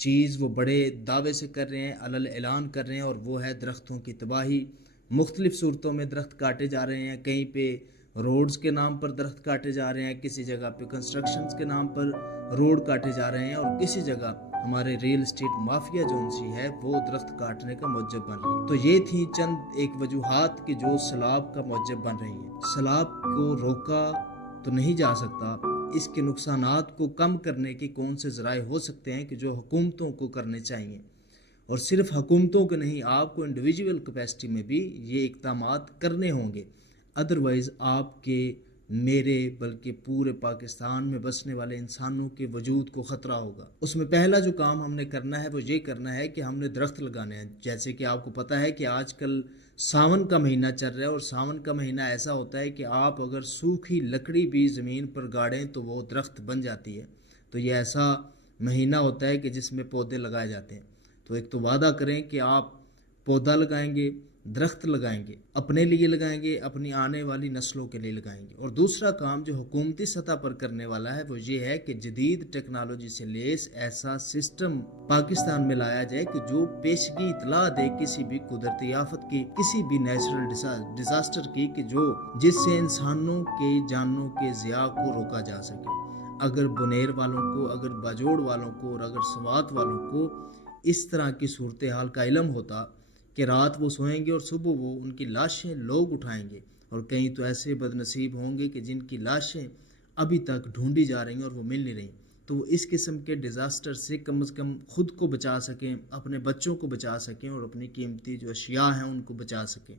چیز وہ بڑے دعوے سے کر رہے ہیں، علل اعلان کر رہے ہیں، اور وہ ہے درختوں کی تباہی۔ مختلف صورتوں میں درخت کاٹے جا رہے ہیں، کہیں پہ روڈز کے نام پر درخت کاٹے جا رہے ہیں، کسی جگہ پہ کنسٹرکشنز کے نام پر روڈ کاٹے جا رہے ہیں، اور کسی جگہ ہمارے ریل اسٹیٹ مافیا جو سی ہے وہ درخت کاٹنے کا موجب بن رہی ہے۔ تو یہ تھی چند ایک وجوہات کہ جو سیلاب کا موجب بن رہی ہیں۔ سیلاب کو روکا تو نہیں جا سکتا، اس کے نقصانات کو کم کرنے کے کون سے ذرائع ہو سکتے ہیں کہ جو حکومتوں کو کرنے چاہیے، اور صرف حکومتوں کے نہیں، آپ کو انڈیویجول کیپیسٹی میں بھی یہ اقدامات کرنے ہوں گے، ادروائز آپ کے میرے بلکہ پورے پاکستان میں بسنے والے انسانوں کے وجود کو خطرہ ہوگا۔ اس میں پہلا جو کام ہم نے کرنا ہے وہ یہ کرنا ہے کہ ہم نے درخت لگانے ہیں۔ جیسے کہ آپ کو پتہ ہے کہ آج کل ساون کا مہینہ چل رہا ہے، اور ساون کا مہینہ ایسا ہوتا ہے کہ آپ اگر سوکھی لکڑی بھی زمین پر گاڑیں تو وہ درخت بن جاتی ہے۔ تو یہ ایسا مہینہ ہوتا ہے کہ جس میں پودے لگائے جاتے ہیں۔ تو ایک تو وعدہ کریں کہ آپ پودا لگائیں گے، درخت لگائیں گے، اپنے لیے لگائیں گے، اپنی آنے والی نسلوں کے لیے لگائیں گے۔ اور دوسرا کام جو حکومتی سطح پر کرنے والا ہے وہ یہ ہے کہ جدید ٹیکنالوجی سے لیس ایسا سسٹم پاکستان میں لایا جائے کہ جو پیشگی اطلاع دے کسی بھی قدرتی آفت کی، کسی بھی نیچرل ڈیزاسٹر کی، کہ جس سے انسانوں کے جانوں کے ضیاع کو روکا جا سکے۔ اگر بنیر والوں کو، اگر باجوڑ والوں کو، اور اگر سوات والوں کو اس طرح کی صورتحال کا علم ہوتا کہ رات وہ سوئیں گے اور صبح وہ ان کی لاشیں لوگ اٹھائیں گے، اور کہیں تو ایسے بد نصیب ہوں گے کہ جن کی لاشیں ابھی تک ڈھونڈی جا رہی ہیں اور وہ مل نہیں رہی، تو وہ اس قسم کے ڈیزاسٹر سے کم از کم خود کو بچا سکیں، اپنے بچوں کو بچا سکیں، اور اپنی قیمتی جو اشیاء ہیں ان کو بچا سکیں۔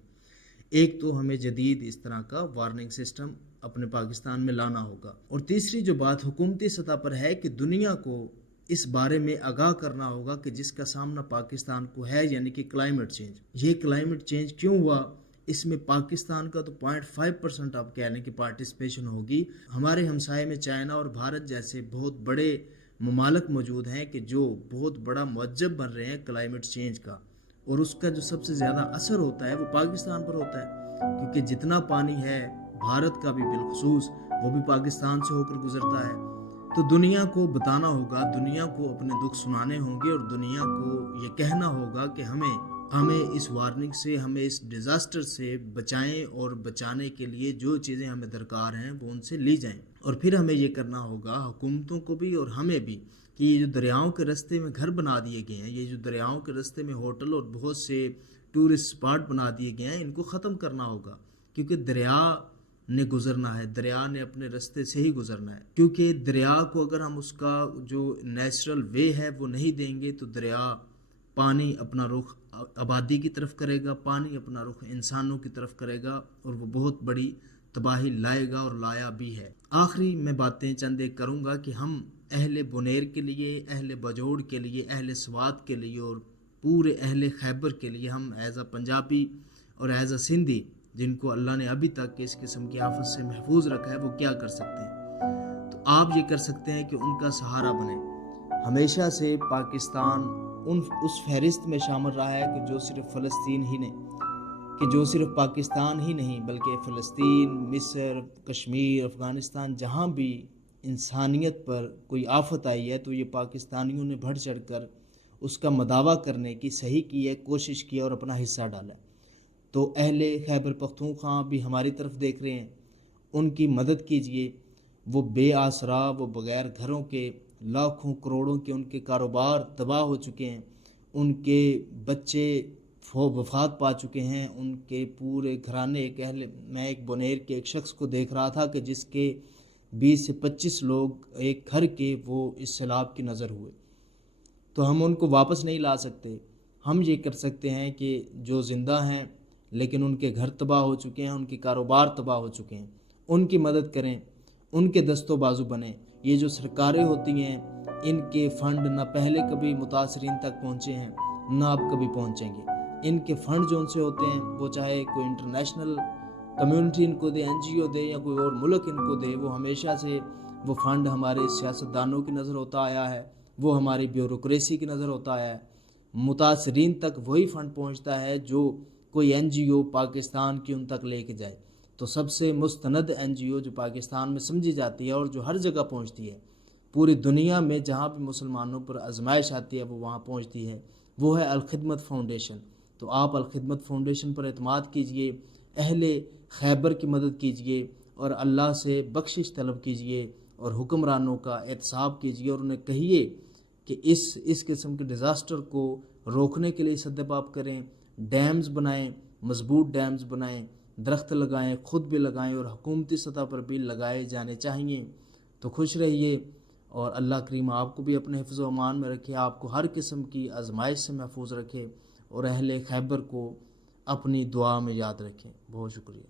ایک تو ہمیں جدید اس طرح کا وارننگ سسٹم اپنے پاکستان میں لانا ہوگا، اور تیسری جو بات حکومتی سطح پر ہے کہ دنیا کو اس بارے میں آگاہ کرنا ہوگا کہ جس کا سامنا پاکستان کو ہے، یعنی کہ کلائمیٹ چینج۔ یہ کلائمیٹ چینج کیوں ہوا، اس میں پاکستان کا تو 0.5% آپ کہہ لیں کہ پارٹیسپیشن ہوگی۔ ہمارے ہمسائے میں چائنا اور بھارت جیسے بہت بڑے ممالک موجود ہیں کہ جو بہت بڑا معجب بن رہے ہیں کلائمیٹ چینج کا، اور اس کا جو سب سے زیادہ اثر ہوتا ہے وہ پاکستان پر ہوتا ہے، کیونکہ جتنا پانی ہے بھارت کا بھی بالخصوص وہ بھی پاکستان سے ہو کر گزرتا ہے۔ تو دنیا کو بتانا ہوگا، دنیا کو اپنے دکھ سنانے ہوں گے، اور دنیا کو یہ کہنا ہوگا کہ ہمیں اس وارننگ سے، ہمیں اس ڈیزاسٹر سے بچائیں، اور بچانے کے لیے جو چیزیں ہمیں درکار ہیں وہ ان سے لی جائیں۔ اور پھر ہمیں یہ کرنا ہوگا حکومتوں کو بھی اور ہمیں بھی کہ یہ جو دریاؤں کے رستے میں گھر بنا دیے گئے ہیں، یہ جو دریاؤں کے رستے میں ہوٹل اور بہت سے ٹورسٹ اسپاٹ بنا دیے گئے ہیں، ان کو ختم کرنا ہوگا، کیونکہ دریا نے گزرنا ہے، دریا نے اپنے رستے سے ہی گزرنا ہے۔ کیونکہ دریا کو اگر ہم اس کا جو نیچرل وے ہے وہ نہیں دیں گے تو دریا پانی اپنا رخ آبادی کی طرف کرے گا، پانی اپنا رخ انسانوں کی طرف کرے گا، اور وہ بہت بڑی تباہی لائے گا، اور لایا بھی ہے۔ آخری میں باتیں چند ایک کروں گا کہ ہم اہل بنیر کے لیے، اہل باجوڑ کے لیے، اہل سوات کے لیے، اور پورے اہل خیبر کے لیے، ہم ایز اے پنجابی اور ایز اے سندھی جن کو اللہ نے ابھی تک اس قسم کی آفت سے محفوظ رکھا ہے، وہ کیا کر سکتے ہیں؟ تو آپ یہ کر سکتے ہیں کہ ان کا سہارا بنیں۔ ہمیشہ سے پاکستان اس فہرست میں شامل رہا ہے کہ جو صرف فلسطین ہی نہیں، کہ جو صرف پاکستان ہی نہیں بلکہ فلسطین، مصر، کشمیر، افغانستان، جہاں بھی انسانیت پر کوئی آفت آئی ہے تو یہ پاکستانیوں نے بڑھ چڑھ کر اس کا مداوع کرنے کی صحیح کی ہے، کوشش کی اور اپنا حصہ ڈالا ہے۔ تو اہل خیبر پختونخوا بھی ہماری طرف دیکھ رہے ہیں، ان کی مدد کیجئے۔ وہ بے آسرا، وہ بغیر گھروں کے، لاکھوں کروڑوں کے ان کے کاروبار تباہ ہو چکے ہیں، ان کے بچے وفات پا چکے ہیں، ان کے پورے گھرانے۔ میں ایک بنیر کے ایک شخص کو دیکھ رہا تھا کہ جس کے 20 سے 25 لوگ ایک گھر کے وہ اس سیلاب کی نظر ہوئے۔ تو ہم ان کو واپس نہیں لا سکتے، ہم یہ کر سکتے ہیں کہ جو زندہ ہیں لیکن ان کے گھر تباہ ہو چکے ہیں، ان کے کاروبار تباہ ہو چکے ہیں، ان کی مدد کریں، ان کے دست و بازو بنیں۔ یہ جو سرکاریں ہوتی ہیں ان کے فنڈ نہ پہلے کبھی متاثرین تک پہنچے ہیں نہ اب کبھی پہنچیں گے۔ ان کے فنڈ جو ان سے ہوتے ہیں، وہ چاہے کوئی انٹرنیشنل کمیونٹی ان کو دے، NGO دے، یا کوئی اور ملک ان کو دے، وہ ہمیشہ سے وہ فنڈ ہمارے سیاستدانوں کی نظر ہوتا آیا ہے، وہ ہماری بیوروکریسی کی نظر ہوتا آیا ہے۔ متاثرین تک وہی فنڈ پہنچتا ہے جو کوئی NGO پاکستان کی ان تک لے کے جائے۔ تو سب سے مستند NGO جو پاکستان میں سمجھی جاتی ہے اور جو ہر جگہ پہنچتی ہے پوری دنیا میں جہاں بھی مسلمانوں پر آزمائش آتی ہے وہ وہاں پہنچتی ہے، وہ ہے الخدمت فاؤنڈیشن۔ تو آپ الخدمت فاؤنڈیشن پر اعتماد کیجئے، اہل خیبر کی مدد کیجئے اور اللہ سے بخشش طلب کیجئے اور حکمرانوں کا احتساب کیجئے اور انہیں کہیے کہ اس قسم کے ڈیزاسٹر کو روکنے کے لیے سدباب کریں، ڈیمز بنائیں، مضبوط ڈیمز بنائیں، درخت لگائیں، خود بھی لگائیں اور حکومتی سطح پر بھی لگائے جانے چاہیے۔ تو خوش رہیے اور اللہ کریم آپ کو بھی اپنے حفظ و امان میں رکھے، آپ کو ہر قسم کی آزمائش سے محفوظ رکھے اور اہل خیبر کو اپنی دعا میں یاد رکھیں۔ بہت شکریہ۔